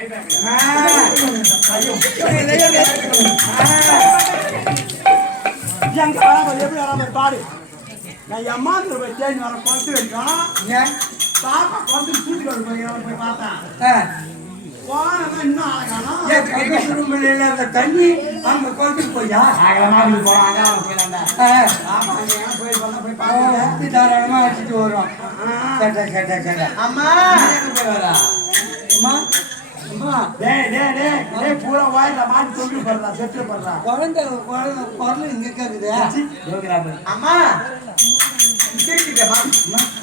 எப்படி வராம பாடு நான் அம்மா தேடி வர கொண்டு வைக்கணும் பாப்பா கொண்டு சூட்டு போய் பார்த்தேன் இன்னும் தண்ணி அங்க கொண்டு போயா தாராளமா அடிச்சுட்டு வரும் அம்மா அம்மா பூரா வாயில மாட்டி சொல்லி போடுறா செட்டு போடுறா குழந்தை குரல் இங்க கேக்குது அம்மா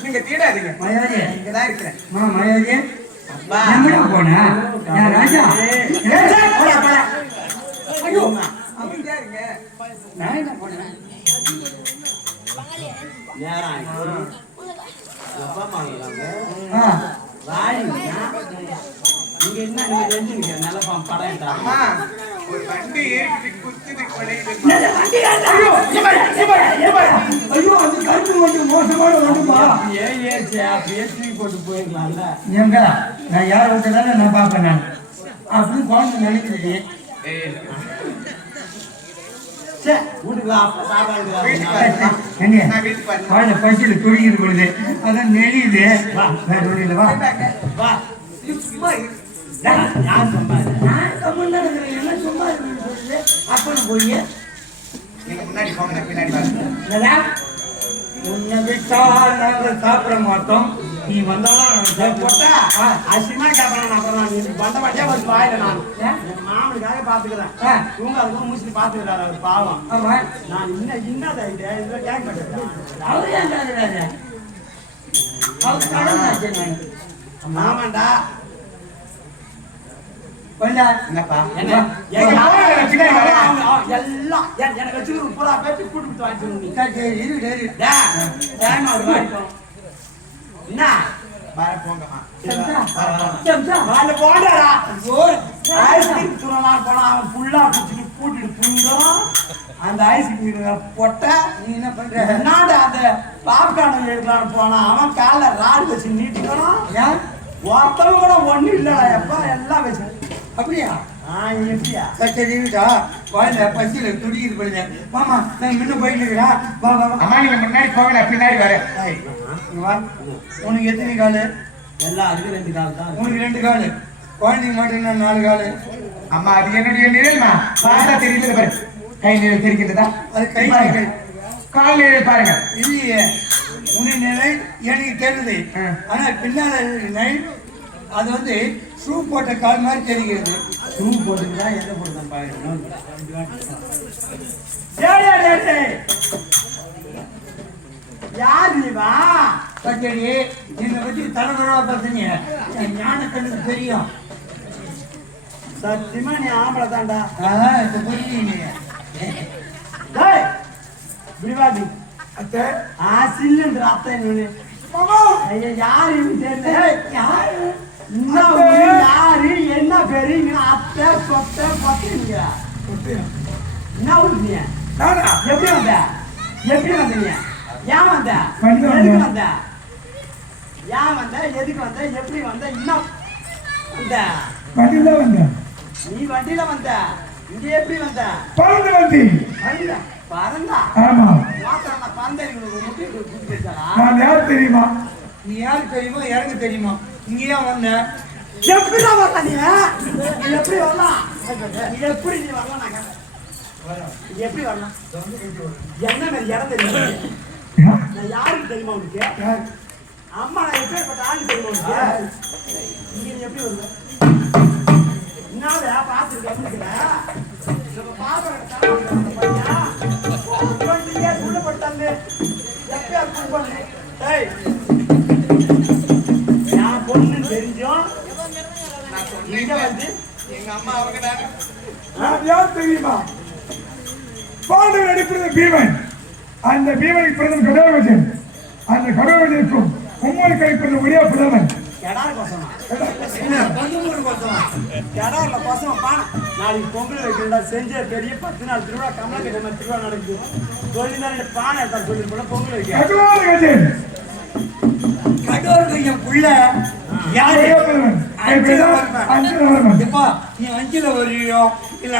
நீங்க தீடாதீங்க மயாஜி இங்கதான் இருக்கிறேன் மயாஜி போனா ராஜா ஐயோ அப்படியா இருங்க நான் என்ன போனேன் நீங்க என்ன நல்ல படம் ஒரு வண்டி போட்டு போயிருக்கலாம்ல எங்க நான் யார் விட்டதால நான் பாப்பேன் நான் அப்படின்னு குழந்தை நினைக்கிறது பசியில துடிக்கிட்டு போடுது அதான் நெளியுது வா போய் உன்னை விட்டா நாங்க சாப்பிட மாட்டோம் நீ வந்தாலும் போட்டா அசிமா கேட்கலாம் அப்புறம் நான் வந்த மாட்டியா வந்து வாயில நான் என் மாமனுக்காக பாத்துக்கிறேன் இவங்க அதுக்கும் மூச்சு பாத்துக்கிறாரு அவர் பாவம் ஆமா நான் இன்னும் இதுல கேட்க மாட்டேன் அவரு மாமாண்டா என்னப்பா எல்லாம் எனக்கு வச்சு பூரா பேச்சு கூட்டு வாங்கிட்டு என்ன போங்கம்மா ஐஸ்கிரீம் சுரலாம் போனா அவன் ஃபுல்லா பிடிச்சிட்டு கூட்டிட்டு புண்டோம் அந்த ஐஸ்கிரீம் பொட்ட நீ என்ன பண்ற என்னடா அந்த பாப்கார்ன் எடுக்கலான்னு போனா அவன் கால ராடு வச்சு நீட்டிக்கணும் ஒருத்தவங்க கூட ஒண்ணு இல்லடா எப்ப எல்லாம் வச்சு அப்படியா எப்படியா சரிடா குழந்தை பசியில துடிக்குது போயிடுங்க மாமா நான் முன்ன போயிட்டு இருக்கிறா வா வா அம்மா நீங்க முன்னாடி போகல பின்னாடி வரேன் உனக்கு எத்தனை காலு எல்லாம் அதுக்கு 2 கால் தான் உனக்கு 2 காலு குழந்தைக்கு மட்டும் 4 காலு அம்மா அது என்னுடைய நிழல்மா பார்த்தா தெரியுது பாரு கை நிழல் தெரிக்கிறதா அது கை கால் நிழல் பாருங்க இல்லையே உன்னை நிழல் எனக்கு தெரியுது ஆனா பின்னால நிழல் அது வந்து ஷூ போட்ட கால் மாதிரி தெரிகிறது ஷூ போட்டுங்களா எதை போட்டுதான் பாருங்க யார் நீவா பச்சடி என்னை பத்தி தலைமுறைவா பார்த்தீங்க என் ஞான கண்ணுக்கு தெரியும் சத்தியமா நீ ஆம்பளை தாண்டா இப்ப புரியுங்க விரிவாதி அத்தை சில்லுன்ற அத்தை யாரு தெரியல யாரு யாரு என்ன பேரு அத்தை சொத்தை பத்துங்க என்ன ஊருங்க எப்படி வந்த எப்படி வந்தீங்க ஏன் வந்த எதுக்கு வந்த ஏன் வந்த எதுக்கு வந்த எப்படி வந்த இன்னும் வந்த வண்டியில வந்த நீ வண்டியில வந்த இங்க எப்படி வந்த பறந்து வண்டி பறந்தா ஆமா மாத்திரம் பறந்தறிங்க முட்டி குத்தி வச்சாரா நான் யார் தெரியுமா நீ யார் தெரியுமா எனக்கு தெரியுமா இங்கேயா வந்த எப்படி வரலாம் நீ எப்படி வரலாம் எப்படி நீ வரலாம் நான் எப்படி வரலாம் என்ன மாதிரி இடம் தெரியுமா நான் யாருக்கு தெரியுமா உனக்கு அம்மா நான் எப்பேற்பட்ட ஆள் தெரியுமா உனக்கு இங்க நீ எப்படி வருவ என்ன பார்த்துருக்கேன் சொல்லப்பட்டாங்க எப்பயா பண்ணு நான் பொண்ணு தெரிஞ்சோம் இங்க வந்து எங்க அம்மா அவங்க யார் தெரியுமா பாண்டவன் அடிப்பது பீமன் அந்த பீமனை பிறந்த கடவுள் அந்த கடவுளுக்கும் உம்மனை கழிப்பது ஒரே புலவன் நாளைக்கு பொங்கல் வைக்கிறா செஞ்ச பெரிய 10 நாள் திருவிழா கமலக்கட்டை திருவிழா நடக்குது சொல்லி பானை சொல்லி போல பொங்கல் வைக்க கடவுளுக்கு என் புள்ள யாரு எப்பா நீ 5ல் வருவியோ இல்ல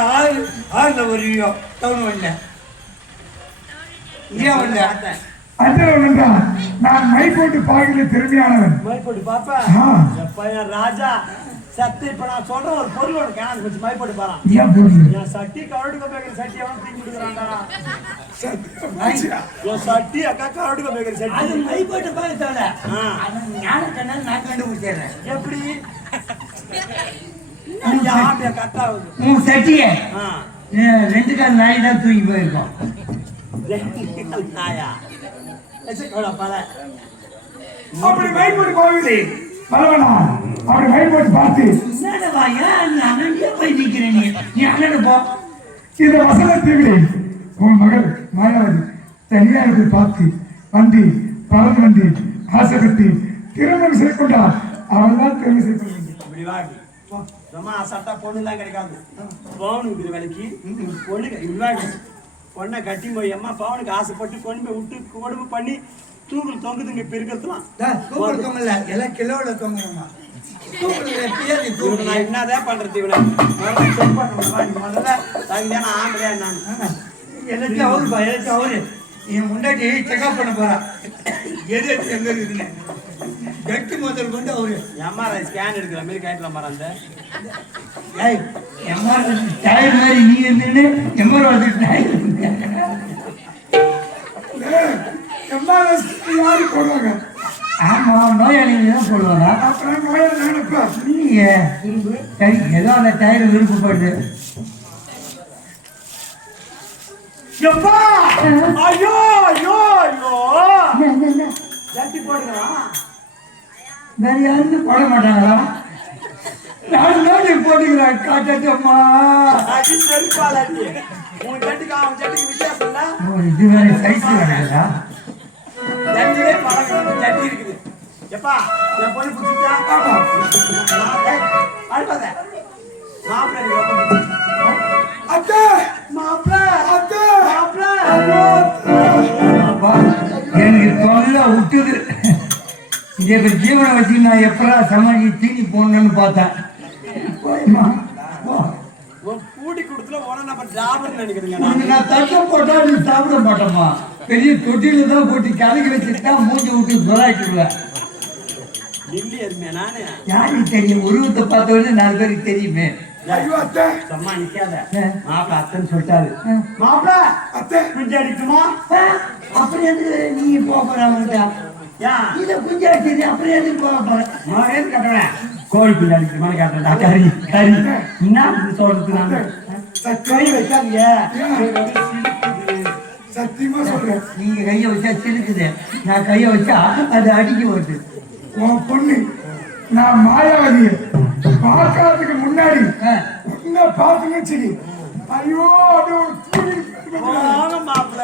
6ல் வருவியோ டவுன் வரல ஏன் வரல அஞ்சல் ஒண்ணுண்டா நான் மை போட்டு பாக்கல திறமையானவன் மைப்போட்டு பாப்பா பையன் ராஜா சத்து இப்ப நான் சொல்ற ஒரு பொருள் ஒன்று காணாது கொஞ்சம் மைப்போட்டு பாறான் ஏன் பொருள் என் சட்டி கரடுக்க பேக்கிற சட்டி அவன் தூக்கி கொடுக்குறான்டா சத்தியம் என் சட்டி அக்கா கரடுக்க பேக்கிற சட்டி அது மை போட்டு பார்க்க தேவை ஞான கண்ணால் நான் கண்டுபிடிச்சிடுறேன் எப்படி யாருடைய கத்தாவுது உன் சட்டியை 2 கால் நாய் தான் தூக்கி போயிருக்கோம் நாயா பல அப்படி மை போட்டு போகவில்லை பரவனா அப்படி மை போட்டு பார்த்து என்னடா ஏன் நீ அண்ணனே போய் நிக்கிற நீ அண்ணனு போ இந்த வசன தீவிலே உன் மகள் மாயாவதி தனியாக போய் பார்த்து வண்டி பறந்து வண்டி ஆசைப்பட்டு திருமணம் செய்து கொண்டார் அவள் தான் திருமணம் செய்து கொள்ள வேண்டும் இப்படி வாடி சும்மா சட்டா பொண்ணுலாம் கிடைக்காது பவுனுக்கு விலைக்கு பொண்ணு இப்படி வாடி பொண்ணை கட்டி போய் அம்மா பவுனுக்கு ஆசைப்பட்டு கொண்டு போய் விட்டு கொடுமை பண்ணி தூக்குல தொங்குதுங்க பெருக்கத்துலாம் தூக்கல் தொங்கல எல்லாம் கிலோல தொங்குறமா நான் என்னதான் பண்றது இவனை செக் பண்ண முதல்ல தகுதியான ஆம்பளையா நான் எல்லாத்தையும் அவருப்பா எல்லாத்தையும் அவரு என் முன்னாடி செக்அப் பண்ண போறா எது எங்க இருக்குன்னு கட்டி முதல் கொண்டு அவரு எம்ஆர்ஐ ஸ்கேன் எடுக்கிற மாதிரி கேட்டலாம் பாரு அந்த எம்ஆர் டயர் மாதிரி நீ இருந்துன்னு எம்ஆர் வந்து யாரு போடுவாங்க ஆமா நோயாளிங்க தான் சொல்லுவாங்க அப்புறம் நோயாளி நினைப்பா நீங்க சரி ஏதோ அந்த டயர் விருப்பப்படுது எப்பா ஐயோ ஐயோ ஐயோ ஜட்டி போடுறான் வேற யாருக்கும் போட மாட்டாங்களா நான் தான் போட்டுக்கிறேன் காட்டம்மா அது செருப்பாலாட்டி உன் ஜட்டிக்கு அவன் ஜட்டிக்கு வித்தியாசம் இல்ல இது வேற சைஸ் கிடையாதா ஜட்டிலே பழக்கம் ஜட்டி இருக்குது எப்பா என் பொண்ணு புடிச்சா அழுப்பாத மாப்பிள்ளை அத்தை மாப்பிள்ளை அத்தை எனக்கு தொல்லை விட்டுது இதே ஜீவனை வச்சு நான் எப்படா சமாளி தீனி போடணும்னு பார்த்தேன் போய்மா கூடி கொடுத்துல உன நம்ம ஜாபர் நினைக்கிறீங்க நான் தட்டை போட்டா நீ சாப்பிட மாட்டோமா பெரிய தொட்டியில தான் போட்டு கலக்கி வச்சுட்டா மூஞ்சி விட்டு சொல்லாக்கிடுவேன் டெல்லி எதுமே நானு யாருக்கு தெரியும் உருவத்தை பார்த்த உடனே 4 பேருக்கு தெரியுமே ஐயோ அத்தை சும்மா நிக்காத மாப்பிள்ள அத்தைன்னு சொல்லிட்டாரு மாப்பிள்ள அத்தை குஞ்சு அடிக்குமா அப்புறம் எதுக்கு நீங்க போக போறாங்க இதை குஞ்சா சரி அப்புறம் எதுக்கு போக போறேன் மகன் கட்டுறேன் கோழி குஞ்சு அடிக்குமான்னு கேட்டேன்டா கறி கறி என்ன சொல்றது நான் கறி வைக்காதீங்க சத்தியமா சொல்றேன் நீங்க கையை வச்சா சிலுக்குது நான் கையை வச்சா அது அடிக்க வருது உன் பொண்ணு நான் மாயாவதியை பார்க்கறதுக்கு முன்னாடி உன்னை பார்த்துன்னு சரி ஐயோ அது ஒரு மாப்பிள்ள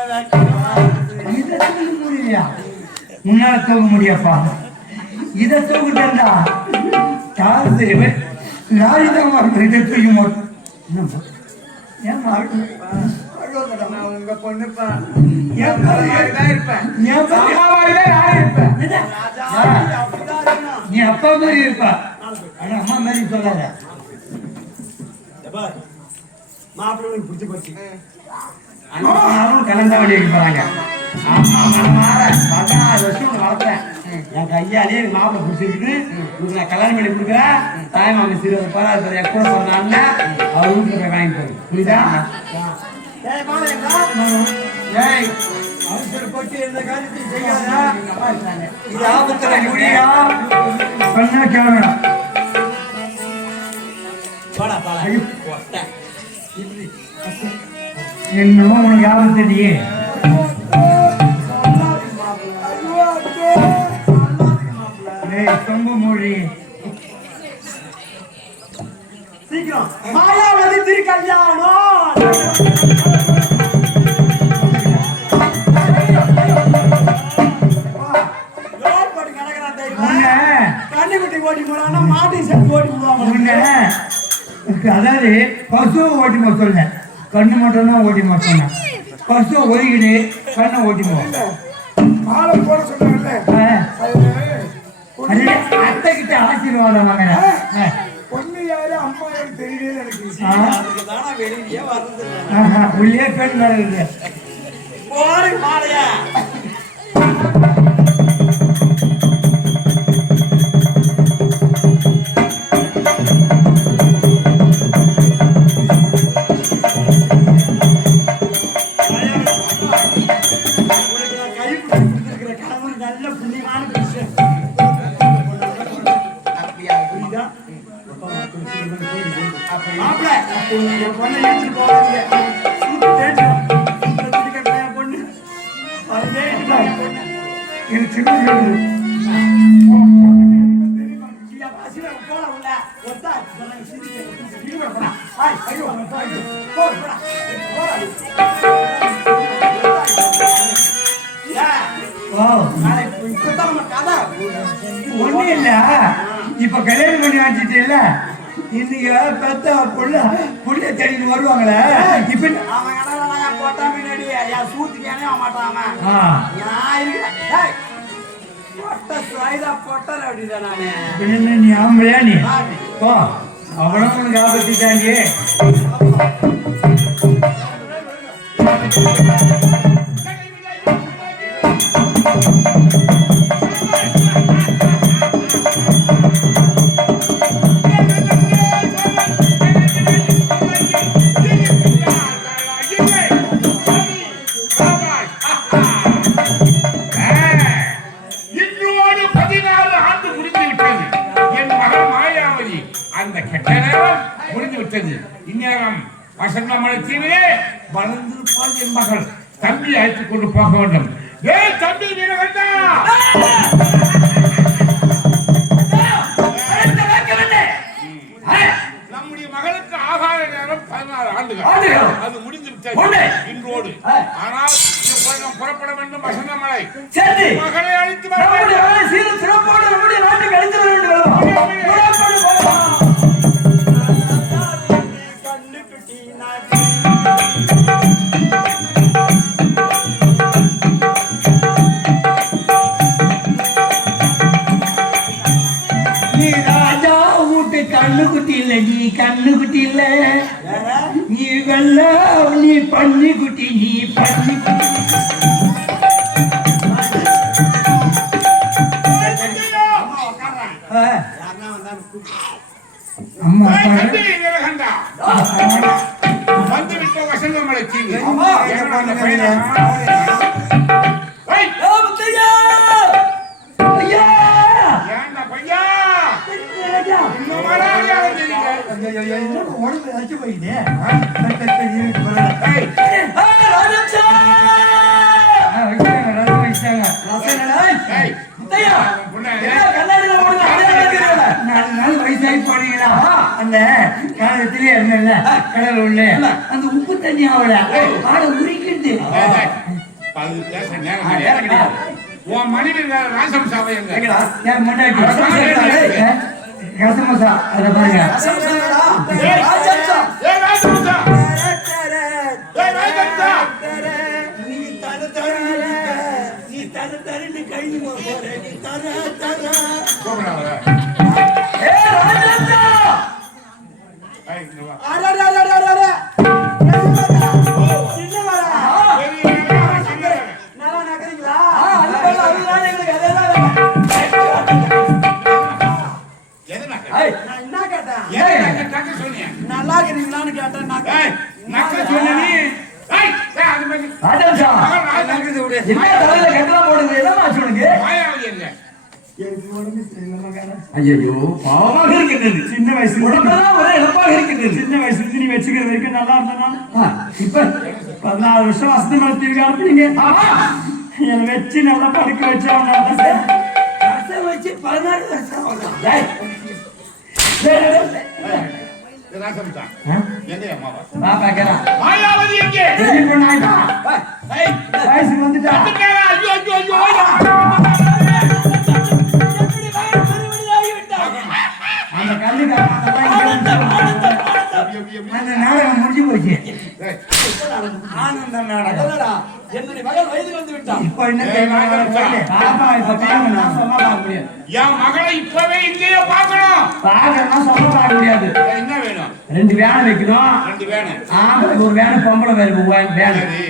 இதை தூக்க முடியலையா முன்னால தூக்க முடியப்பா இதை தூக்கிட்டா யாரு தெரியுமே லாரி தான் மாறும் இதை தூக்கி மாட்டோம் ஏன் மாறும் உங்க பொண்ணுப்பா நீ அப்பா மாதிரி இருப்பா ஆனா அம்மா மாதிரி சொல்லாத மாப்பிள்ளை பிடிச்சி போச்சு கலந்தா வழிக்கு போறாங்க என் கையாலே எனக்கு மாப்பிள்ளை பிடிச்சிருக்கு உங்களுக்கு நான் கல்யாணம் பண்ணி கொடுக்குறேன் தாய் மாமி சிறு போறாரு கூட சொன்னாங்க அவர் வீட்டுல போய் வாங்கிட்டு புரியுதா அவசர போட்டு எந்த காரியத்தையும் செய்யாதா இது ஆபத்துல முடியா சொன்னா கேளுங்க போடா பாடா என்னமோ உனக்கு யாரும் தெரியே சொம்ப மொழி சீக்கிரம் மாயாவதி திரு கல்யாணம் கண்ணுக்குட்டி ஓட்டி போறான்னா மாட்டி சேர்த்து ஓட்டி போடுவாங்க அதாவது பசுவை ஓட்டி போக சொல்ல கண்ணு மட்டும் தான் ஓட்டி போக சொன்னேன் பசுவை ஒதுக்கிடு கண்ணை ஓட்டி போவோம் மாலை போட சொன்னாங்கல்ல அது அத்தை கிட்ட ஆசீர்வாதம் வாங்கினேன். பொண்ணு யாரு அம்மா யாரு தெரியவே எனக்கு. அதுக்குதானா வெளியே வர்றது உள்ளே பெண் வருது. போறேன் மாலையா நல்ல புண்ணியமான விஷயம். மாப்பிள்ள என் பொண்ணை ஏற்றி போவாங்க. பொண்ணு இது சின்ன வீடு. போல உள்ள ஒத்தா ஒண்ணு இல்ல, இப்ப கல்யாணம் பண்ணி வச்சுட்டேல, இன்னைக்கு பெத்த பொண்ணு புள்ள தேடிட்டு வருவாங்களே. இப்ப அவன் போட்டா முன்னாடி என் சூத்துக்கேனே மாட்டான். நான் இருக்கிறேன் பொட்டல அப்படிதான் நானு. என்ன நீ ஆம்பளையா? நீ போ, அவ்வளவு உனக்கு ஆபத்திட்டாங்க. இந்நேரம் வசந்தமலை தீவிலே வளர்ந்திருப்பாள் என் மகள். தம்பி அழைத்துக் கொண்டு போக வேண்டும். ஏய் தம்பி வீரகண்டா, நம்முடைய மகளுக்கு ஆகாத நேரம் 16 ஆண்டுகள். அது முடிந்து விட்டது இன்றோடு. ஆனால் புறப்பட வேண்டும் வசந்தமலை. மகளை அழைத்து வர வேண்டும். சிறப்போடு நம்முடைய நாட்டுக்கு அழைத்து வர வேண்டும். கண்ணுக்குட்டி இல்ல, நீ கண்ணுக்குட்டி இல்ல, நீ வெள்ள, நீ பன்னி குட்டி, நீ பன்னி குட்டி. அம்மா வந்து விட்ட வசந்தமலை தீவு. உடம்பு போயிட்டு வயசாகி போனீங்களா? அந்த காலத்திலே இருந்தல கடல் உள்ள அந்த உப்பு தண்ணி அவளை ஆட உரிக்கிட்டு உன் மனைவி ராசமசா ரசமசா அதை பாருங்க. நல்லா இருக்கிறீங்களான்னு கேட்டேன். ஐயோ பாவமாக இருக்கின்றது. சின்ன வயசு உடம்பெல்லாம் ஒரே இழப்பாக இருக்கின்றது. சின்ன வயசுல நீ வச்சுக்கிற வரைக்கும் நல்லா இருந்தா இப்ப 14 வருஷம் வசதி மரத்திற்கு அனுப்பினீங்க. என்னை வச்சு நல்லா படுக்க வச்சா வச்சு 16 வருஷம் வயசு வந்துட்டா அந்த கல்லுக்காரன் அந்த நாடகம் முடிஞ்சு போச்சு. ஆனந்த நாடகம். என்னுடைய மகள் வயதுக்கு வந்து விட்டான். இப்போ என்ன தெரியுமா? பாப்பா இப்ப பாருங்க, நான் சொன்னா பார்க்க முடியாது. என் மகளை இப்பவே இங்கேயே பார்க்கணும். பார்க்கணும்னா சொன்னா பார்க்க முடியாது. என்ன வேணும்? 2 வேனை வைக்கணும். 2 வேணும். ஆம்பளைக்கு ஒரு வேனை, பொம்பளை வேனை. சரி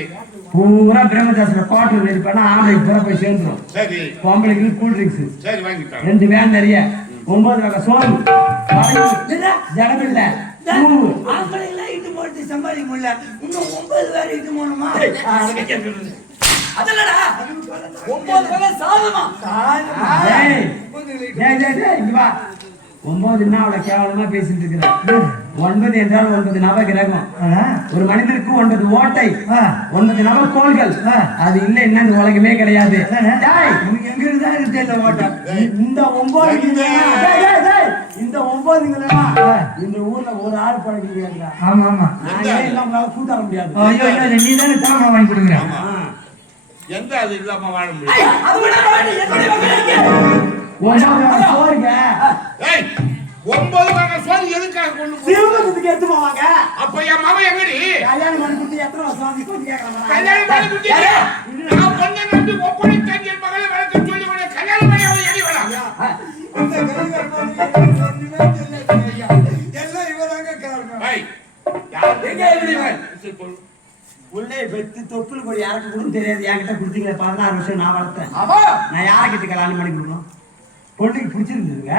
பூரா பிரம்மதாசோட பாட்டு ரெடி பண்ணா ஆம்பளைக்கு பூரா போய் சேர்ந்துடும். சரி பொம்பளைக்கு கூல் ட்ரிங்க்ஸ். சரி வாங்கிட்டேன். 2 வேன் நிறைய, 9 வகை சோறு, ஜனமில்ல ஆம்பளைங்களா இட்டு போட்டு சம்பாதிக்க முடியல. இன்னும் 9 பேர் இட்டு போகணுமா? அதல்லடா 9 பேர் சாதமா? இங்க வா. 9 அவ்வளவு கேவலமா பேசிட்டு இருக்கிறேன். 9 என்றால் 9 நவகிரகம். ஒரு மனிதனுக்கு 9 ஓட்டை, 9 நவக்கோள்கள். அது இல்ல என்ன இந்த உலகமே கிடையாது. எங்க இருந்தா இருக்கு இந்த ஓட்டம்? இந்த 9 இந்த 9 இந்த ஊர்ல ஒரு ஆள் பழக்க முடியாது. ஆமா ஆமா. நம்மளால கூட்டாட முடியாது. ஐயோ நீ தானே தாமா வாங்கி கொடுங்க. எந்த அது இல்லாம வாழ முடியும்? அது விட என்னுடைய மகனுக்கு சோறுங்க 9 வகை சோறு எதுக்காக கொண்டு போய் திருமணத்துக்கு எடுத்து போவாங்க. அப்ப என் மகன் எங்கடி? கல்யாணம் பண்ணி கொடுத்து எத்தனை வருஷம் வந்து கொஞ்சம் கேட்கறாங்க. கல்யாணம் பண்ணி கொடுத்தீங்க. நான் பொண்ணை நம்பி ஒப்படைத்தேன், என் மகளை வளர்க்க சொல்லி உடனே கல்யாணம் பண்ணி அவன் எடி வேணாம். எல்லாம் இவதாங்க காரணம். எங்க எப்படி உள்ளே வெத்து தொப்புள் கொடி யாருக்கு கொடுன்னு தெரியாது. என்கிட்ட கொடுத்தீங்க 16 வருஷம் நான் வளர்த்தேன். நான் யார்கிட்ட கல்யாணம் பண்ணி கொடுக்கணும்? பொண்ணுக்கு பிடிச்சிருந்ததுங்க.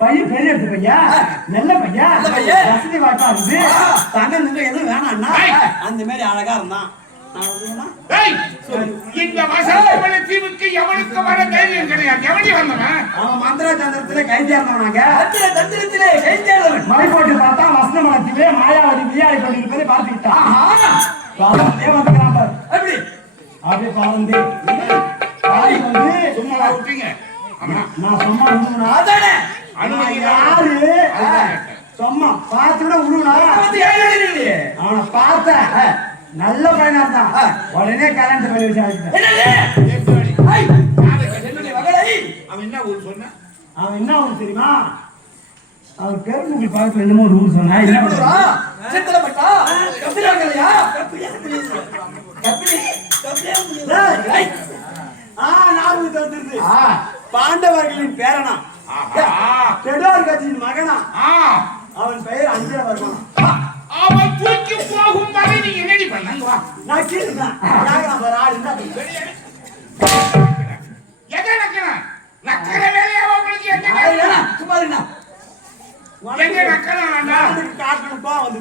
பையன் பெரிய எடுத்து பையன், நல்ல பையன், வசதி வாய்ப்பா இருந்து தங்க எதுவும் வேணாம்னா அந்த மாதிரி அழகா இருந்தான். இந்த வசந்தமலை தீவுக்கு எவனுக்கு வர தைரியம் கிடையாது. எவனி வந்தவன்? அவன் மந்திர தந்திரத்துல கை தேர்ந்தவனாங்க. தந்திரத்திலே கை தேர்ந்தவன். மலை போட்டு பார்த்தா வசந்தமலை தீவே மாயாவதி விளையாடி கொண்டிருப்பதை பார்த்துக்கிட்டான். பாவந்தே வந்துக்கிறான் பாரு. எப்படி அப்படியே பாவந்தே வந்து சும்மா விட்டீங்க. நான் சும்மா உழுவுனா அதானே யாரு சும்மா பார்த்து விட உழுவுனா அவனை பார்த்தேன். நல்ல பையனா இருந்தான். உடனே கரண்ட் பண்ணி வச்சு அவன் என்ன ஊர் சொன்ன? அவன் என்ன ஊர் தெரியுமா? அவன் பெருமுகி பக்கத்துல என்னமோ ஒரு ஊர் சொன்னா. பாண்டவர்களின் பேரனா, கெடார் கட்சியின் மகனா. அவன் பெயர் அஞ்சலவர்மன். அவன் தூக்கி போகும் வரை நீ என்னடி பண்ண? நான் கீழ்தான் எதை நக்கணும்? நக்கிற வேலையா உங்களுக்கு என்ன? சும்மா இருந்தா எங்க நக்கணும்? காட்டணுப்பா வந்து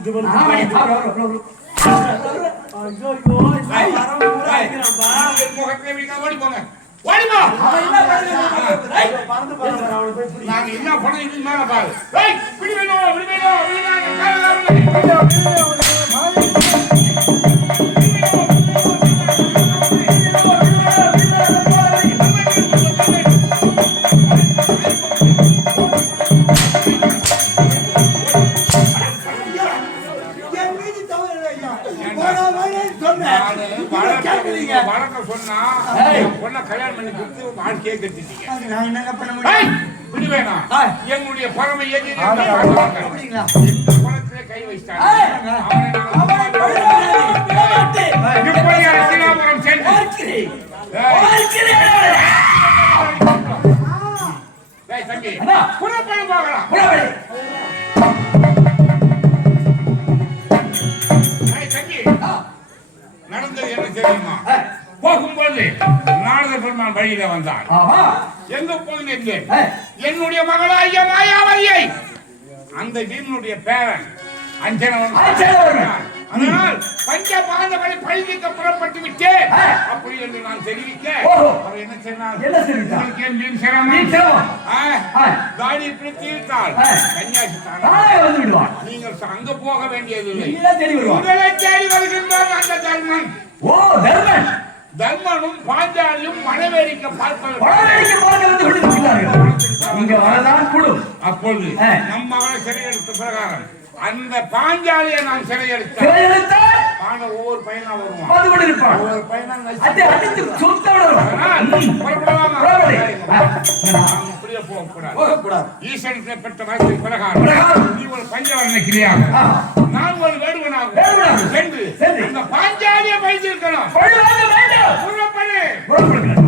முகத்துல வீங்க ஓடி போங்க. ஓடிப்போ. நாங்க என்ன பண்ண இது மேல பாரு. பிடி வேணும், பிடி வேணும், வழக்கம் சொன்னா பொண்ணை கல்யாணம் பண்ணி கொடுத்து வாழ்க்கையை கட்டிட்டீங்க. நான் என்னங்க பண்ண முடியும்? பிடி வேணாம். எங்களுடைய பரம எதிரி குளத்திலே கை வச்சிட்டாங்க. தம்பி புறப்பட போகலாம். நடந்தது என்ன தெரியுமா? போகும்போது நாரத பெருமான் வழியில வந்தான். எங்க போகிறேன்? என்னுடைய மகளாகிய மாயாவதியை அந்த வீரனுடைய பேரன் அஞ்சனவன். அதனால் பஞ்ச பாண்டவரை பழிக்க புறப்பட்டு விட்டேன் அப்படி என்று நான் தெரிவிக்க அவர் என்ன சொன்னார்? காடி பிடித்து இழுத்தால் கன்னியாசி நீங்கள் அங்க போக வேண்டியதில்லை. உங்களை தேடி வருகின்றார் அந்த தர்மன். தர்மனும் பாஞ்சாலியும் மனவேடிக்கை அப்பொழுது நம் மகளை சிறையெடுத்த பிரகாரம் அந்த பாஞ்சாலியை நான் சிறையெடுத்த ஒவ்வொரு பையனா வருவான். ஒவ்வொரு பையனா போகக்கூடாது. ஈஸ்வரத்தை பெற்ற வயசு பிரகாரம் நீ ஒரு பஞ்சவர்ண கிளியாக நான் ஒரு வேடுவனாகும் சென்று அந்த பாஞ்சாலியை வைத்திருக்கணும். புறப்படு.